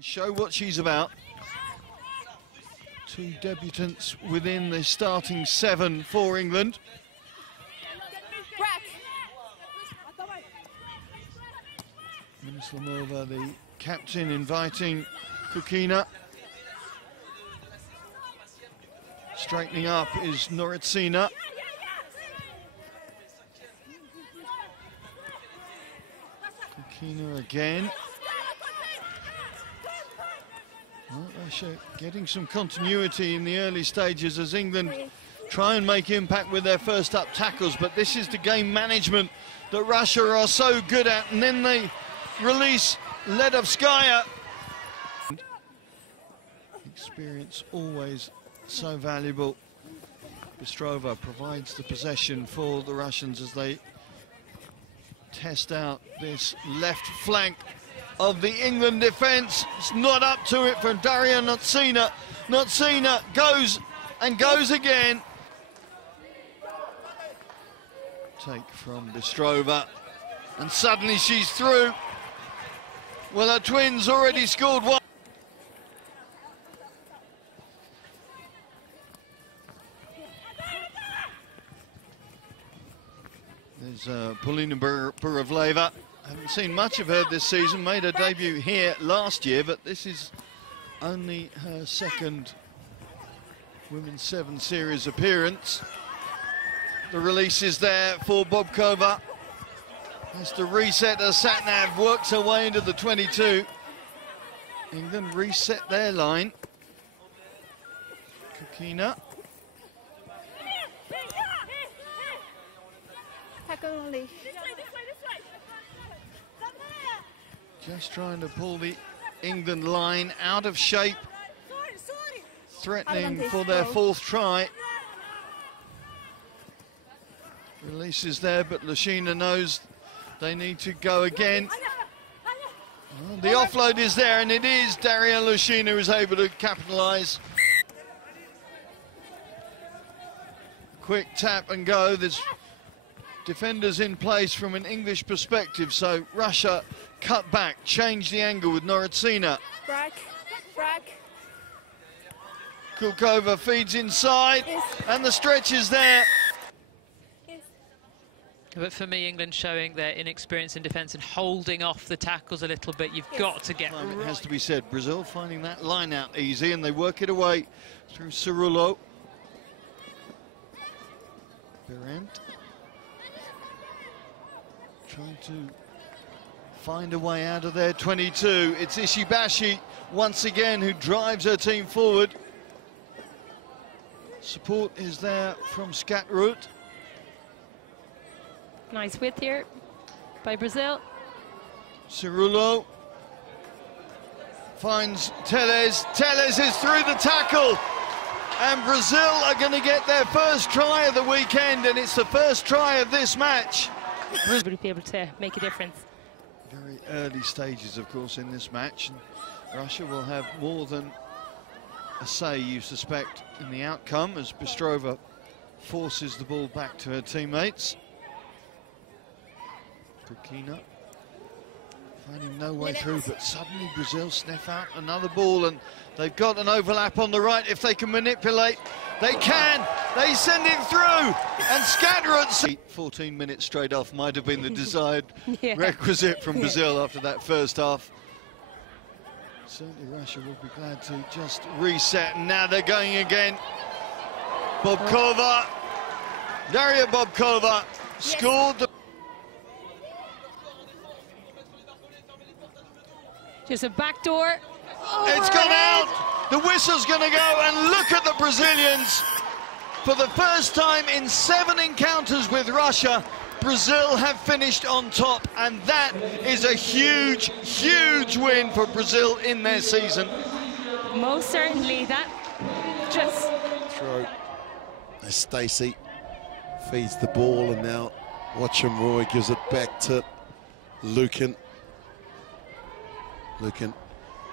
Show what she's about. Two debutants within the starting 7 for England. Muslimova, the captain, inviting Kukina. Straightening up is Noritsina. Kukina again. Well, Russia getting some continuity in the early stages as England try and make impact with their first up tackles, but this is the game management that Russia are so good at, and then they release Ledovskaya. Experience always so valuable. Bystrova provides the possession for the Russians as they test out this left flank of the England defence. It's not up to it for Daria Notsina. Notsina goes and goes again. Take from Bystrova, and suddenly she's through. Well, her twins already scored one. There's Polina Buravleva. Haven't seen much of her this season, made her debut here last year, but this is only her second Women's 7 Series appearance. The release is there for Bobkova. Has to reset her Satnav, works her way into the 22. England reset their line. Kukina. Just trying to pull the England line out of shape, threatening for their 4th try. Release is there, but Lushina knows they need to go again. Well, the offload is there, and it is Daria Lushina who is able to capitalise. Quick tap and go. There's defenders in place from an English perspective, so Russia cut back, change the angle with Noritsina. Kulkova feeds inside, and the stretch is there. But for me, England showing their inexperience in defence and holding off the tackles a little bit. You've got to get It has to be said, Brazil finding that line out easy, and they work it away through Cerullo. Berent trying to find a way out of their 22. It's Ishibashi once again who drives her team forward. Support is there from Skatrut. Nice width here by Brazil. Cerullo finds Teles. Teles is through the tackle. And Brazil are going to get their first try of the weekend, and it's the first try of this match. Brazil will be able to make a difference. Very early stages, of course, in this match. And Russia will have more than a say, you suspect, in the outcome as Bystrova forces the ball back to her teammates. Kukina finding no way through, but suddenly Brazil sniff out another ball, and they've got an overlap on the right. If they can manipulate, they can. They send it through, and Skatrut. 14 minutes straight off might have been the desired requisite from Brazil after that first half. Certainly Russia will be glad to just reset, and now they're going again. Bobkova, Daria Bobkova scored. Just a backdoor. It's gone out. The whistle's going to go, and look at the Brazilians. For the first time in 7 encounters with Russia, Brazil have finished on top, and that is a huge, huge win for Brazil in their season. Most certainly, that just... Throw. As Stacey feeds the ball, and now Watcham Roy gives it back to Lukin. Lukin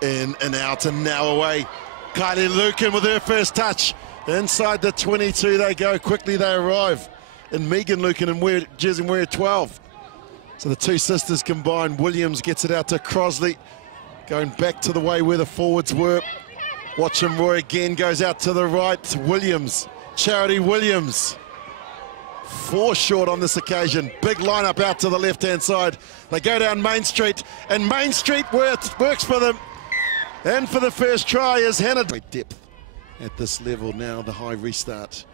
in and out, and now away. Kylie Lukin with her first touch. Inside the 22 they go, quickly they arrive. And Megan Lukin and jersey wear 12. So the two sisters combined. Williams gets it out to Crosley. Going back to the way where the forwards were. Watch him, Roy again, goes out to the right. Williams, Charity Williams. 4 short on this occasion. Big lineup out to the left-hand side. They go down Main Street, and Main Street works for them. And for the first try is Hannah. Great depth at this level now, the high restart.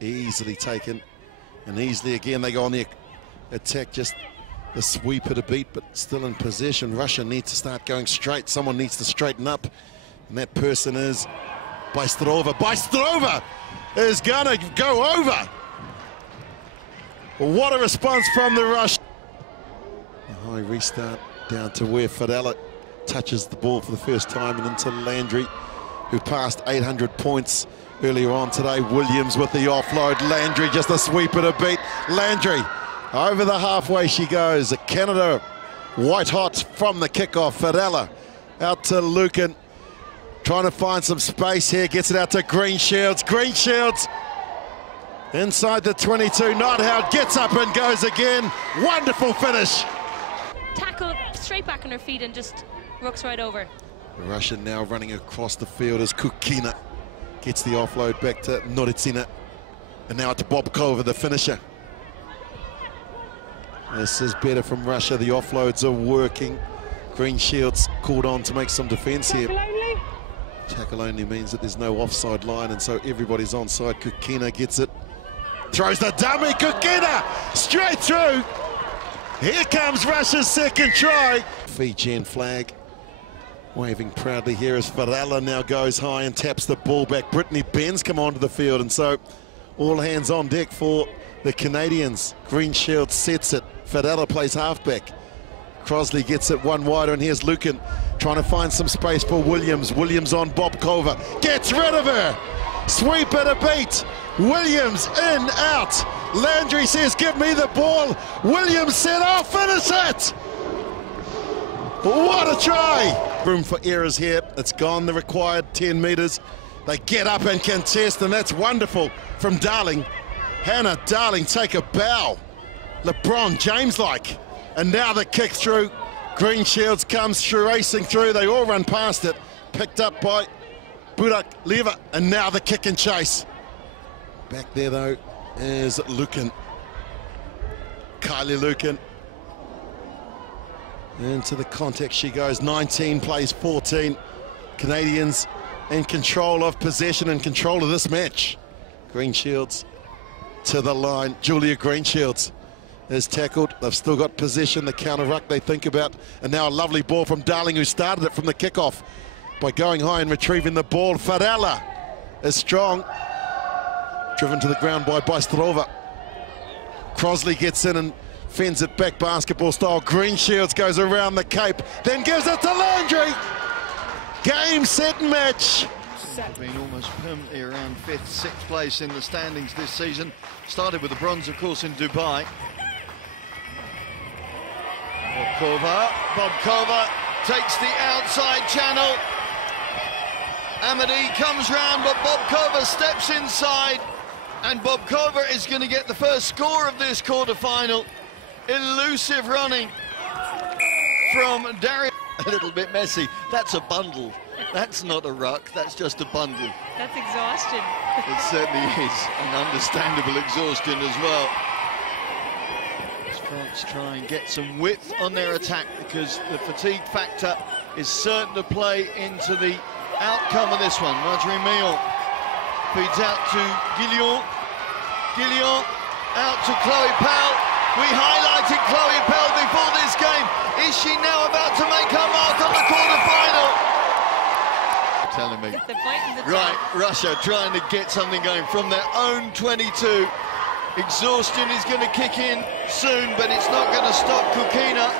Easily taken, and easily again they go on the attack, just the sweep at a beat, but still in possession. Russia needs to start going straight. Someone needs to straighten up, and that person is Bystrova. Bystrova is gonna go over. What a response from the Rush. A high restart down to where Fidela touches the ball for the first time, and into Landry, who passed 800 points earlier on today. Williams with the offload. Landry just a sweep at a beat. Landry over the halfway she goes. Canada white hot from the kickoff. Fidela out to Lucan, trying to find some space here. Gets it out to Greenshields. Greenshields inside the 22. Nothouse gets up and goes again. Wonderful finish. Tackle straight back on her feet and just rooks right over. The Russian now running across the field as Kukina gets the offload back to Noritsina. And now to Bobkova, the finisher. This is better from Russia. The offloads are working. Greenshields called on to make some defence here. Tackle only means that there's no offside line, and so everybody's onside. Kukina gets it. Throws the dummy. Kukina straight through. Here comes Russia's second try. Fijian flag waving proudly here as Fidela now goes high and taps the ball back. Brittany Benz come onto the field, and so all hands on deck for the Canadians. Greenshields sets it. Fidela plays halfback. Crosley gets it one wider, and here's Lucan trying to find some space for Williams. Williams on Bobkova. Gets rid of her. Sweep at a beat. Williams in, out. Landry says, give me the ball. Williams said, I'll finish it. What a try. Room for errors here. It's gone the required 10 metres. They get up and contest, and that's wonderful from Darling. Hannah Darling take a bow. LeBron James-like. And now the kick through. Greenshields comes through, racing through. They all run past it. Picked up by Budak Leva. And now the kick and chase. Back there, though, is Lucan. Kylie Lucan. Into the contact she goes. 19 plays 14. Canadians in control of possession and control of this match. Greenshields to the line. Julia Greenshields is tackled. They've still got possession. The counter ruck they think about. And now a lovely ball from Darling, who started it from the kickoff by going high and retrieving the ball. Fidela is strong. Driven to the ground by Bystrova. Crosley gets in and fends it back basketball style. Greenshields goes around the cape, then gives it to Landry. Game, set, and match. Been almost permanently around 5th, 6th place in the standings this season. Started with the bronze, of course, in Dubai. Bobkova takes the outside channel. Amity comes round, but Bobkova steps inside, and Bobkova is going to get the first score of this quarter-final. Elusive running from Darius. A little bit messy. That's a bundle. That's not a ruck, that's just a bundle. That's exhaustion. It certainly is, an understandable exhaustion as well. As France try and get some width on their attack, because the fatigue factor is certain to play into the outcome of this one. Marjorie Millon feeds out to Guillon. Guillon out to Chloe Powell. We highlighted Chloe Powell before this game. Is she now about to make her mark on the quarter-final? Telling me. Right, Russia trying to get something going from their own 22. Exhaustion is going to kick in soon, but it's not going to stop Kukina.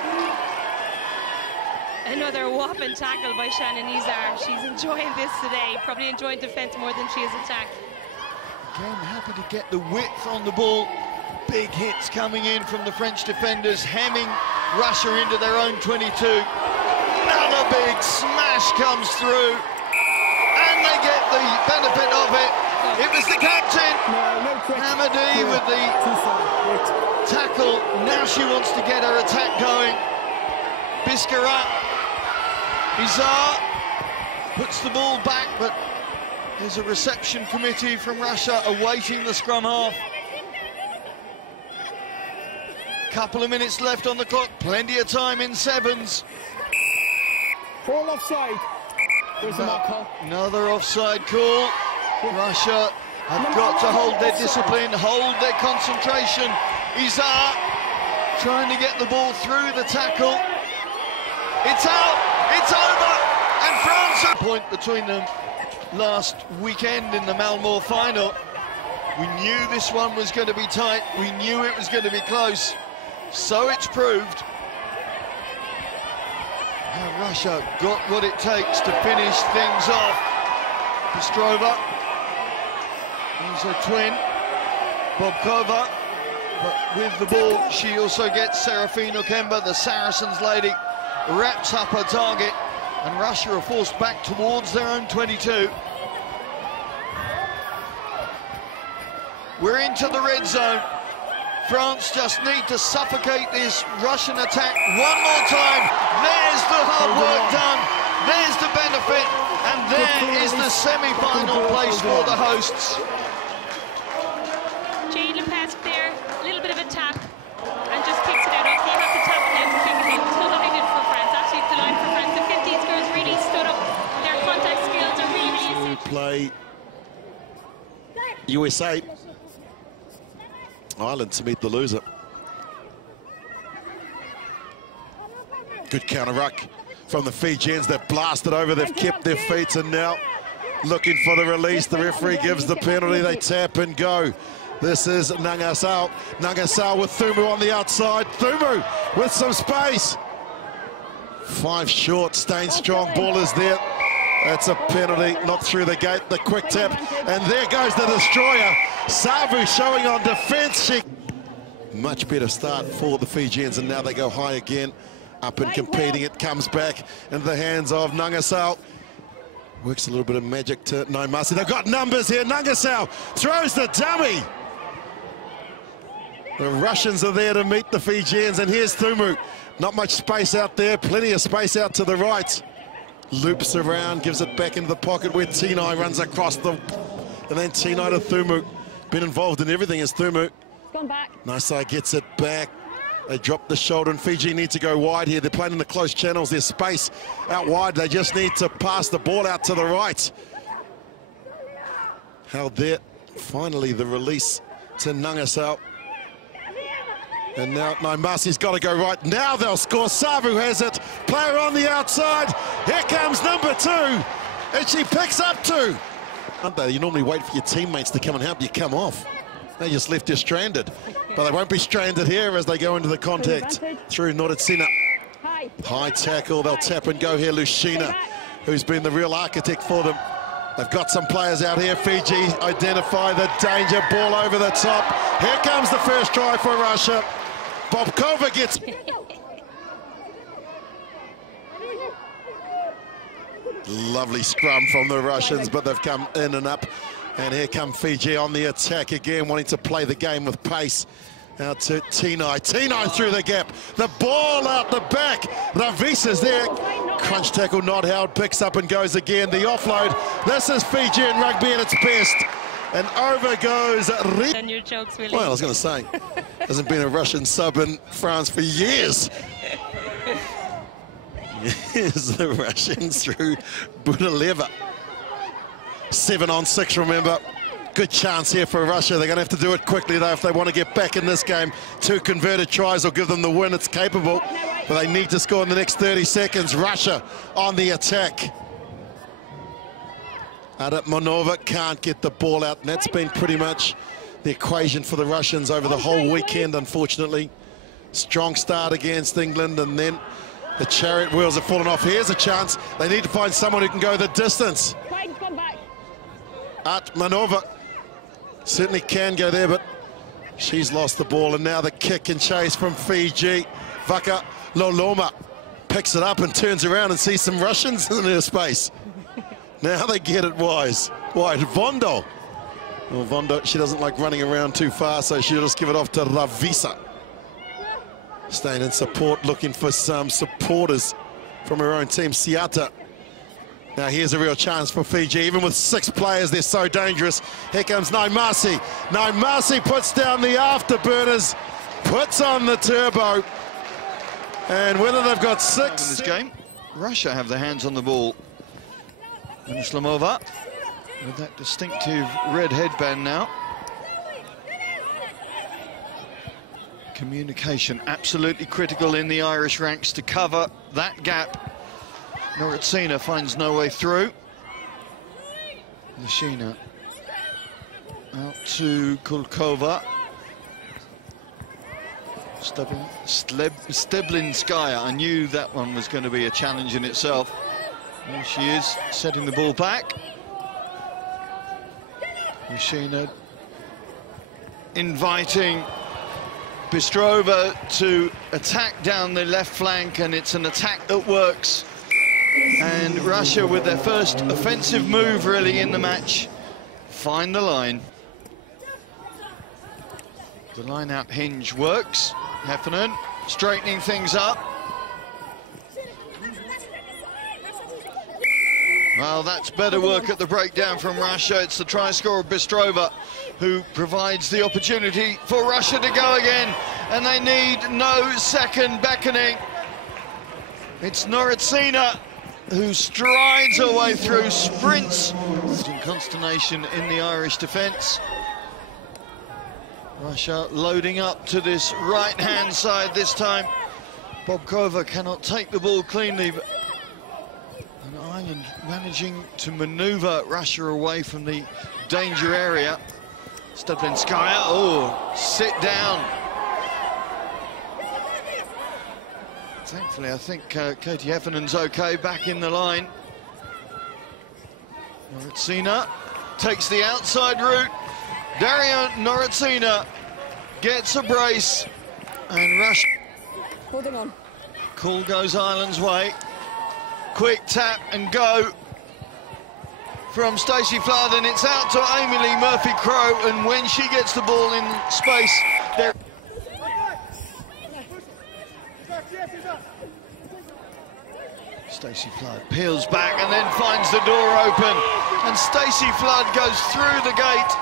Another whopping tackle by Shannon Izar. She's enjoying this today, probably enjoying defence more than she is attack. Again, happy to get the width on the ball. Big hits coming in from the French defenders, hemming Russia into their own 22. Another big smash comes through, and they get the benefit of it. It was the captain, Hamadi, with the tackle. Now she wants to get her attack going. Biscarat Izar puts the ball back, but there's a reception committee from Russia awaiting the scrum half. Couple of minutes left on the clock, plenty of time in sevens. Call offside. There's the mark call. Another offside call. Russia have got to hold their discipline, hold their concentration. Izar trying to get the ball through the tackle. It's out, it's over, and France a point between them last weekend in the Malmö final. We knew this one was going to be tight, we knew it was going to be close, so it's proved. And Russia got what it takes to finish things off. Pestrova, he's a twin, Bobkova, but with the ball she also gets Serafina Kemba, the Saracens lady, wraps up her target, and Russia are forced back towards their own 22. We're into the red zone. France just need to suffocate this Russian attack one more time. There's the hard work done, there's the benefit, and there is the semi-final place for the hosts. Jade Lepesque there, a little bit of a tap, and just kicks it out. Okay, you have to tap it now to kick it in. Still looking good for France, absolutely delighted for France. The 15 scores really stood up. Their contact skills are really essential. Play USA. Ireland to meet the loser. Good counter ruck from the Fijians. They've blasted over, they've kept their feet, and now looking for the release. The referee gives the penalty, they tap and go. This is Nangasao. Nangasao with Thumu on the outside. Thumu with some space. 5 short, staying strong, ball is there. That's a penalty, knocked through the gate, the quick tap, and there goes the destroyer. Savu showing on defence. Much better start for the Fijians, and now they go high again. Up and competing, it comes back into the hands of Nangasao. Works a little bit of magic to Naimasi. They've got numbers here. Nangasao throws the dummy. The Russians are there to meet the Fijians, and here's Thumu. Not much space out there, plenty of space out to the right. Loops around, gives it back into the pocket where Tinai runs across the... And then Tinai to Thumu. Been involved in everything as Thumu. Gone back. Naisai gets it back. They drop the shoulder, and Fiji need to go wide here. They're playing in the close channels. There's space out wide. They just need to pass the ball out to the right. Held there. Finally, the release to Nangasao. And now Naimasi's got to go right. Now they'll score. Savu has it. Player on the outside. Here comes number 2. And she picks up 2. Aren't they? You normally wait for your teammates to come and help you come off. They just left you stranded. But they won't be stranded here as they go into the contact through Noritsina. High tackle. They'll tap and go here. Lushina, who's been the real architect for them. They've got some players out here. Fiji identify the danger. Ball over the top. Here comes the first try for Russia. Bobkova gets... Lovely scrum from the Russians, but they've come in and up. And here come Fiji on the attack again, wanting to play the game with pace. Out to Tinai. Tinai through the gap. The ball out the back. Ravisa's there. Crunch tackle not held. Picks up and goes again. The offload. This is Fijian rugby at its best. And over goes... And your jokes, Willie. Well, I was going to say, hasn't been a Russian sub in France for years. Here's the Russians through Budaleva. 7-on-6, remember. Good chance here for Russia. They're going to have to do it quickly, though, if they want to get back in this game. 2 converted tries will give them the win. It's capable, but they need to score in the next 30 seconds. Russia on the attack. Manova can't get the ball out, and that's been pretty much the equation for the Russians over the whole weekend, unfortunately. Strong start against England, and then the chariot wheels have fallen off. Here's a chance. They need to find someone who can go the distance. Manova certainly can go there, but she's lost the ball, and now the kick and chase from Fiji. Vaka Loloma picks it up and turns around and sees some Russians in her space. Now they get it wide. Vondo. Well, Vondo, she doesn't like running around too far, so she'll just give it off to Ravisa. Staying in support, looking for some supporters. from her own team, Siata. Now here's a real chance for Fiji. Even with 6 players, they're so dangerous. Here comes Naimasi. Naimasi puts down the afterburners, puts on the turbo. And whether they've got 6... In this game, Russia have their hands on the ball. And Islamova with that distinctive red headband now. Communication absolutely critical in the Irish ranks to cover that gap. Noritsina finds no way through. Lashina out to Kulkova. Steblinskaya. I knew that one was going to be a challenge in itself. There she is, setting the ball back. Lashina inviting Bystrova to attack down the left flank, and it's an attack that works. And Russia, with their first offensive move really in the match, find the line. The line-out hinge works. Heffernan straightening things up. Well, that's better work at the breakdown from Russia. It's the try scorer Bystrova who provides the opportunity for Russia to go again. And they need no second beckoning. It's Noritsina who strides her way through, sprints. Some consternation in the Irish defence. Russia loading up to this right-hand side this time. Bobkova cannot take the ball cleanly, but Ireland managing to manoeuvre Russia away from the danger area. Steblinskaya, oh, sit down. Thankfully, I think Katie Heffernan's okay, back in the line. Noritsina takes the outside route. Daria Noritsina gets a brace, and Russia. Holding on. Call goes Ireland's way. Quick tap and go from Stacey Flood, and it's out to Amy Lee Murphy-Crowe, and when she gets the ball in space, there. Stacey Flood peels back and then finds the door open, and Stacey Flood goes through the gate